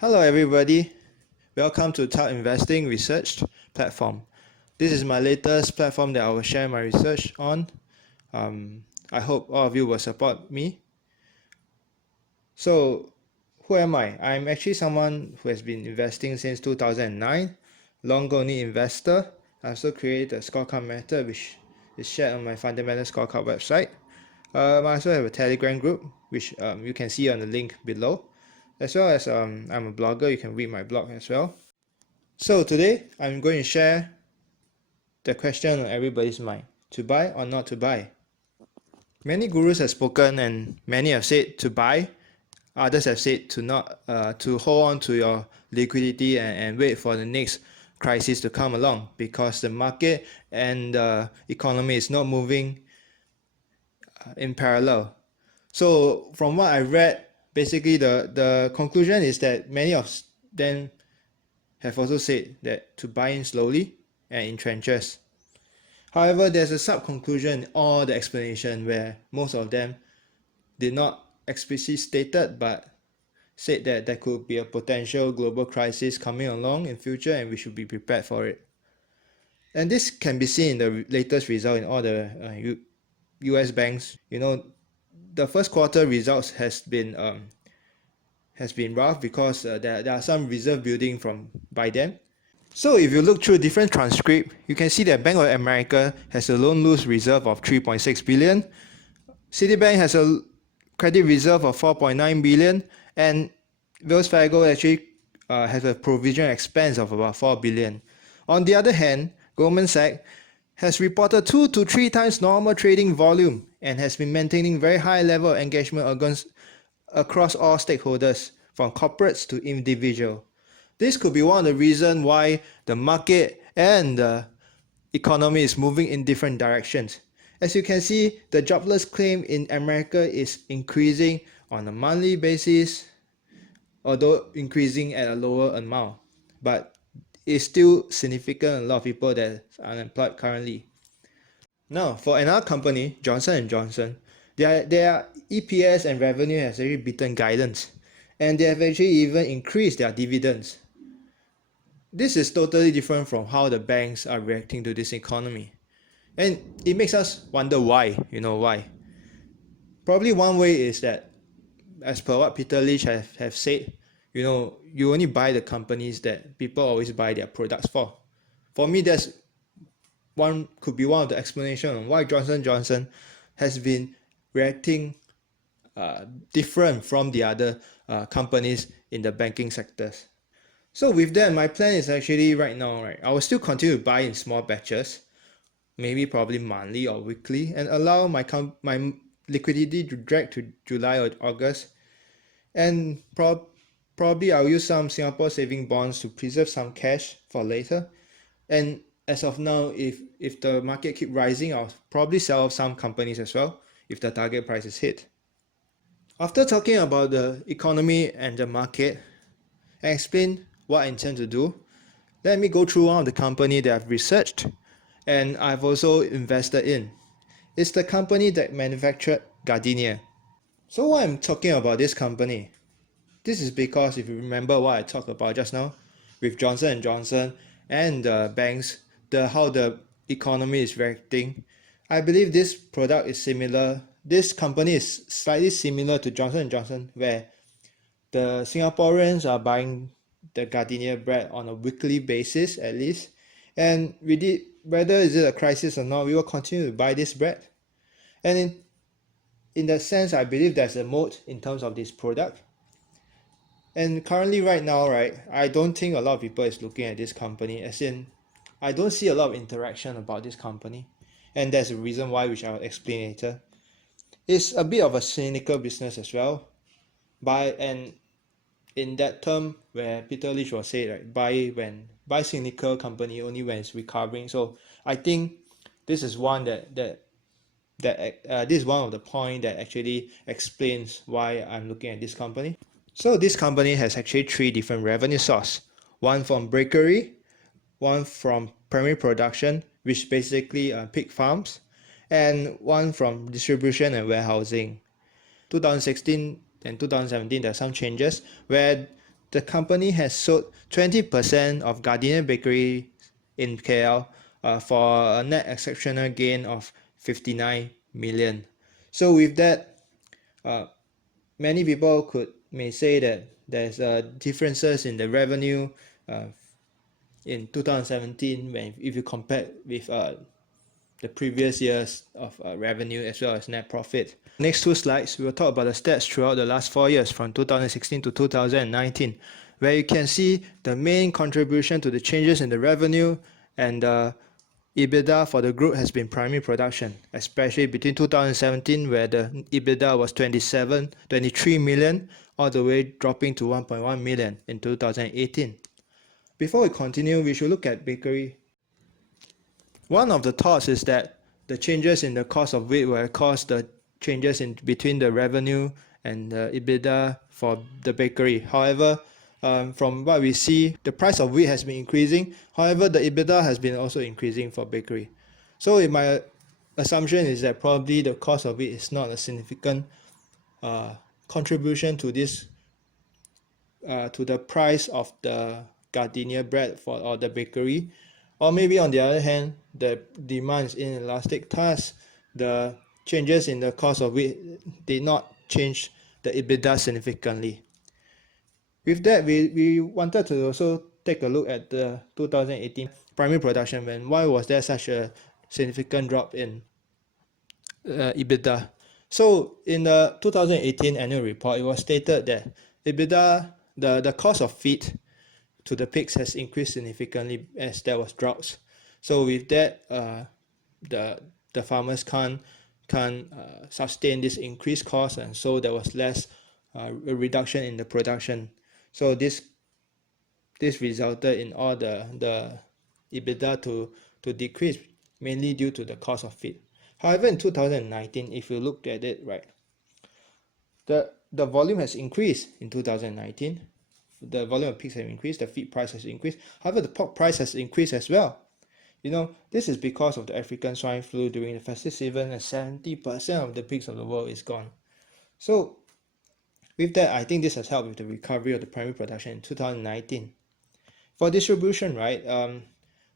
Hello everybody, welcome to T.U.B Investing Research platform. This is my latest platform that I will share my research on. I hope all of you will support me. So, who am I? I'm actually someone who has been investing since 2009, long-only investor. I also created a scorecard method which is shared on my fundamental scorecard website. I also have a Telegram group which you can see on the link below. As well as I'm a blogger, you can read my blog as well. So today I'm going to share the question on everybody's mind: to buy or not to buy. Many gurus have spoken and many have said to buy. Others have said to not to hold on to your liquidity and wait for the next crisis to come along, because the market and the economy is not moving in parallel. So from what I read, basically the conclusion is that many of them have also said that to buy in slowly and in trenches. However, there's a sub-conclusion in all the explanation where most of them did not explicitly stated but said that there could be a potential global crisis coming along in future and we should be prepared for it. And this can be seen in the latest result in all the US banks. The first quarter results has been rough because there are some reserve building by them. So if you look through different transcript, you can see that Bank of America has a loan loss reserve of 3.6 billion, Citibank has a credit reserve of 4.9 billion, and Wells Fargo actually has a provision expense of about 4 billion. On the other hand, Goldman Sachs has reported 2 to 3 times normal trading volume and has been maintaining very high level of engagement across all stakeholders, from corporates to individual. This could be one of the reasons why the market and the economy is moving in different directions. As you can see, the jobless claim in America is increasing on a monthly basis, although increasing at a lower amount, but it's still significant. A lot of people that are unemployed currently. Now, for another company, Johnson & Johnson, their EPS and revenue has already beaten guidance, and they have actually even increased their dividends. This is totally different from how the banks are reacting to this economy. And it makes us wonder why. Why? Probably one way is that, as per what Peter Lynch have said, you only buy the companies that people always buy their products for. For me, could be one of the explanation on why Johnson & Johnson has been reacting different from the other companies in the banking sectors. So with that, my plan is actually right now, I will still continue to buy in small batches, maybe probably monthly or weekly, and allow my liquidity to drag to July or August. And probably I'll use some Singapore saving bonds to preserve some cash for later. And as of now, if the market keep rising, I'll probably sell off some companies as well if the target price is hit. After talking about the economy and the market, and explain what I intend to do, let me go through one of the company that I've researched and I've also invested in. It's the company that manufactured Gardenia. So why I'm talking about this company? This is because if you remember what I talked about just now with Johnson & Johnson and the banks, how the economy is reacting, I believe this product is similar. This company is slightly similar to Johnson & Johnson, where the Singaporeans are buying the Gardenia bread on a weekly basis at least, and whether is it a crisis or not, we will continue to buy this bread. And in that sense, I believe there's a moat in terms of this product. And currently right now, I don't think a lot of people is looking at this company, as in I don't see a lot of interaction about this company, and that's the reason why, which I'll explain later. It's a bit of a cynical business as well, and in that term where Peter Lynch was saying, buy cynical company only when it's recovering. So I think this is one this is one of the point that actually explains why I'm looking at this company. So this company has actually 3 different revenue sources: one from bakery, one from primary production, which basically pig farms, and one from distribution and warehousing. 2016 and 2017, there are some changes where the company has sold 20% of Gardenia Bakery in KL for a net exceptional gain of 59 million. So with that, many people may say that there's differences in the revenue uh, in 2017 when if you compare with the previous years of revenue as well as net profit. Next two slides, we will talk about the stats throughout the last 4 years from 2016 to 2019, where you can see the main contribution to the changes in the revenue and EBITDA for the group has been primary production, especially between 2017 where the EBITDA was 23 million, all the way dropping to 1.1 million in 2018. Before we continue, we should look at bakery. One of the thoughts is that the changes in the cost of wheat will cause the changes in between the revenue and the EBITDA for the bakery. However, from what we see, the price of wheat has been increasing. However, the EBITDA has been also increasing for bakery. So my assumption is that probably the cost of wheat is not a significant contribution to this to the price of the gardenia bread for or the bakery, or maybe on the other hand the demand is inelastic, thus the changes in the cost of wheat did not change the EBITDA significantly. With that, we wanted to also take a look at the 2018 primary production. Why was there such a significant drop in EBITDA? So in the 2018 annual report, it was stated that EBITDA, the cost of feed to the pigs has increased significantly as there was droughts. So with that, the farmers can't sustain this increased cost, and so there was less a reduction in the production. So this resulted in all the EBITDA to decrease, mainly due to the cost of feed. However, in 2019, if you look at it right, the volume has increased in 2019. The volume of pigs have increased, the feed price has increased. However, the pork price has increased as well. You know, this is because of the African swine flu during the festive season, and 70% of the pigs of the world is gone. So with that, I think this has helped with the recovery of the primary production in 2019. For distribution, right,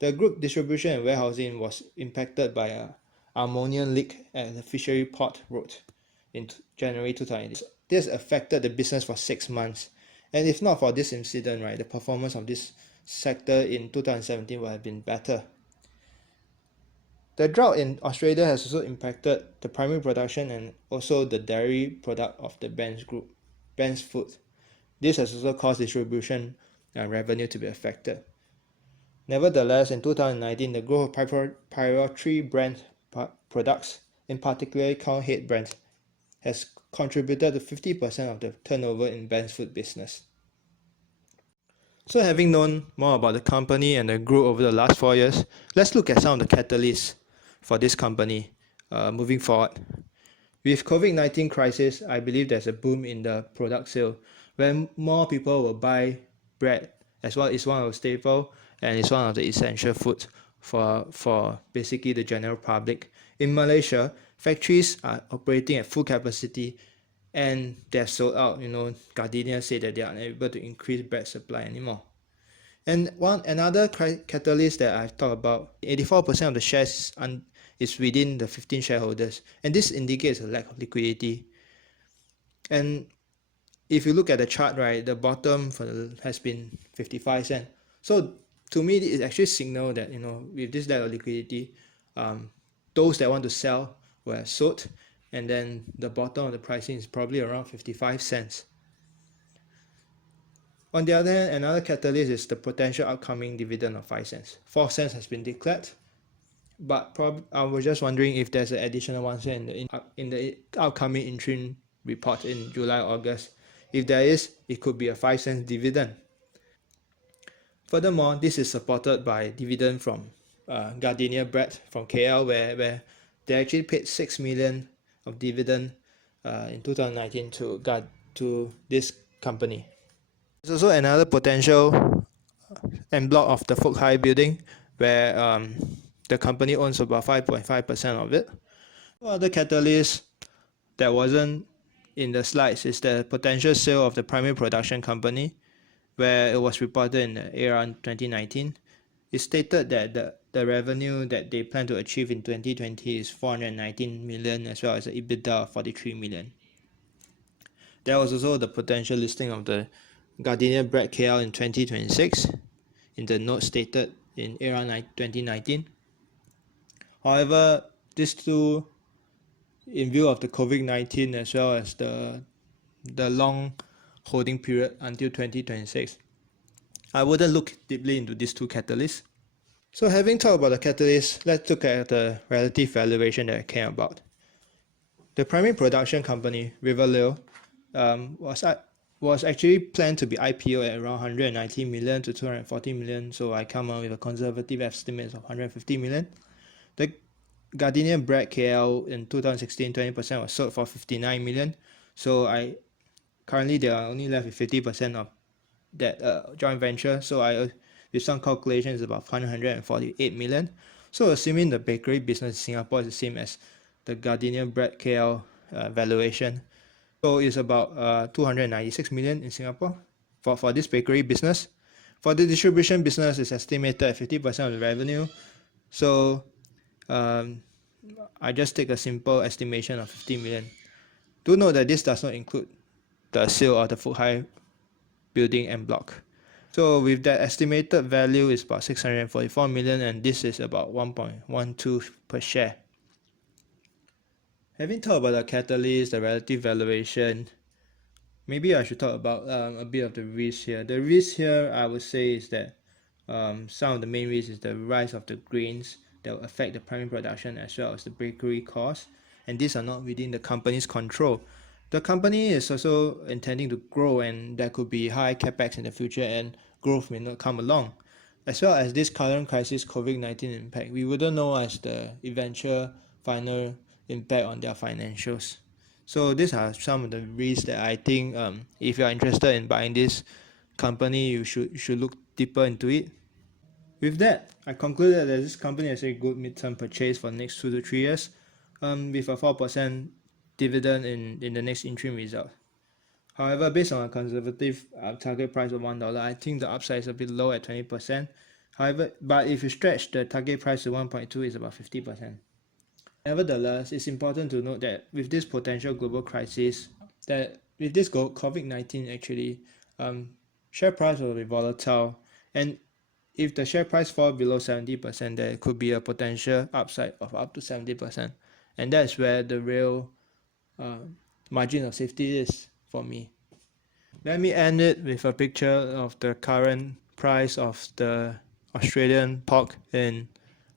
the group distribution and warehousing was impacted by a ammonia leak at the fishery port road in January 2018. This affected the business for 6 months. And if not for this incident, right, the performance of this sector in 2017 would have been better. The drought in Australia has also impacted the primary production and also the dairy product of the Ben's group, Ben's Food. This has also caused distribution revenue to be affected. Nevertheless, in 2019, the growth of priority brand products, in particular Count Head brands, has contributed to 50% of the turnover in Ben's Food business. So having known more about the company and the group over the last 4 years, let's look at some of the catalysts for this company moving forward. With COVID-19 crisis, I believe there's a boom in the product sale when more people will buy bread as well. It's one of the staple and it's one of the essential foods for basically the general public. In Malaysia, factories are operating at full capacity and they're sold out. You know, Gardenia said that they are unable to increase bread supply anymore. And another catalyst that I've talked about, 84% of the shares is within the 15 shareholders, and this indicates a lack of liquidity. And if you look at the chart, right, the bottom has been 55 cents. So to me, it actually signal that, you know, with this lack of liquidity, those that want to sell will have sold, and then the bottom of the pricing is probably around 55 cents. On the other hand, another catalyst is the potential upcoming dividend of 5 cents. 4 cents has been declared, but I was just wondering if there's an additional 1 cent in the upcoming interim report in July, August. If there is, it could be a 5 cents dividend. Furthermore, this is supported by dividend from Gardenia Bread from KL, where they actually paid 6 million of dividend in 2019 to this company. There's also another potential en bloc of the Fook Hai building, where the company owns about 5.5% of it. Other catalysts that wasn't in the slides is the potential sale of the primary production company where it was reported in around 2019. It stated that the revenue that they plan to achieve in 2020 is 419 million, as well as an EBITDA of 43 million. There was also the potential listing of the Gardenia Bread KL in 2026, in the note stated in around 2019. However, these two, in view of the COVID-19 as well as the long holding period until 2026, I wouldn't look deeply into these two catalysts. So having talked about the catalysts, let's look at the relative valuation that I came about. The primary production company, Riverleo, was actually planned to be IPO at around 190 million to 240 million, so I come up with a conservative estimate of 150 million. The Gardenia Bread KL in 2016, 20% was sold for 59 million, so currently they are only left with 50% of that joint venture, so with some calculations, about 148 million. So assuming the bakery business in Singapore is the same as the Gardenia Bread KL valuation, so it's about 296 million in Singapore for this bakery business. For the distribution business, it's estimated at 50% of the revenue. So I just take a simple estimation of 50 million. Do note that this does not include the sale of the Food High building and block. So with that estimated value is about 644 million, and this is about 1.12 per share. Having talked about the catalyst, the relative valuation, maybe I should talk about a bit of the risk here. The risk here, I would say, is that some of the main risk is the rise of the grains that will affect the primary production as well as the bakery costs, and these are not within the company's control. The company is also intending to grow, and there could be high capex in the future, and growth may not come along. As well as this current crisis, COVID-19 impact, we wouldn't know as the eventual final impact on their financials. So these are some of the risks that I think if you are interested in buying this company, you should look deeper into it. With that, I concluded that this company has a good midterm purchase for the next 2 to 3 years, with a 4% dividend in the next interim result. However, based on a conservative target price of $1, I think the upside is a bit low at 20%. However, but if you stretch the target price to 1.2, it's about 50%. Nevertheless, it's important to note that with this potential global crisis, that with this COVID-19 actually, share price will be volatile, and if the share price falls below 70%, there could be a potential upside of up to 70%, and that's where the real margin of safety is for me. Let me end it with a picture of the current price of the Australian pork in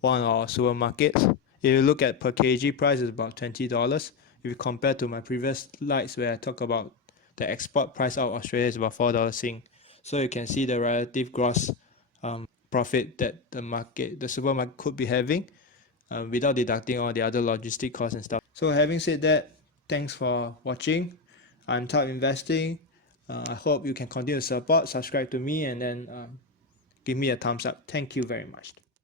one of our supermarkets. If you look at per kg price, it's about $20. If you compare to my previous slides where I talk about the export price out of Australia is about $4 Sing. So you can see the relative gross profit that the supermarket could be having without deducting all the other logistic costs and stuff. So having said that, thanks for watching. I'm T.U.B Investing. I hope you can continue to support, subscribe to me, and then give me a thumbs up. Thank you very much.